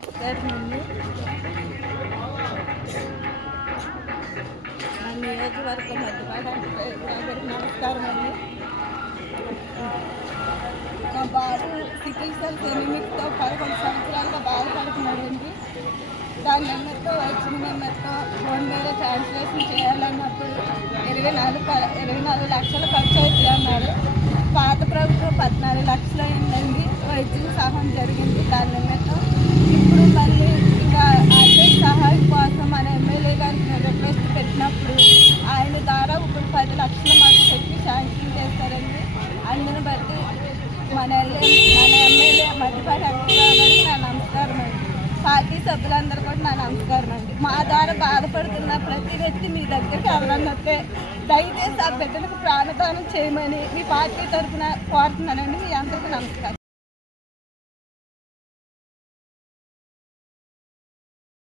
నుండి మా నియోజకవర్గం మధ్యపాటి నమస్కారం అండి. మా బాబు సికిల్ సెల్ ఎనిమిదితో 11 సంవత్సరాలుగా బాధపడుతున్నాడండి. దాని నిమిత్తం వచ్చిన నిమిత్తం ఫోన్ మీద ట్రాన్స్లేషన్ చేయాలన్నప్పుడు 24 లక్షలు ఖర్చు అవుతుంది అన్నారు. పాత ప్రభుత్వం 14 లక్షలు అయిందండి. వైద్యం సహాయం జరిగింది. దాని నిమిత్తం ఇప్పుడు మళ్ళీ ఇంకా ఆర్థిక సహాయం కోసం మన ఎమ్మెల్యే గారికి రిక్వెస్ట్ పెట్టినప్పుడు ఆయన ద్వారా ఇప్పుడు 10 లక్షలు మాకు చెప్పి శాంక్షన్ చేస్తారండి. అందుని బట్టి మన ఎమ్మెల్యే మధ్యపాటి అక్షరాలు గారికి నా నమస్కారం అండి. పార్టీ సభ్యులందరూ కూడా నా నమస్కారం అండి. మా ద్వారా బాధపడుతున్న ప్రతి వ్యక్తి మీ దగ్గరికి ఎవరన్నా వస్తే దయచేసి ఆ బిడ్డలకు ప్రాణదానం చేయమని మీ పార్టీ తరఫున కోరుతున్నానండి. మీ అందరికీ నమస్కారం.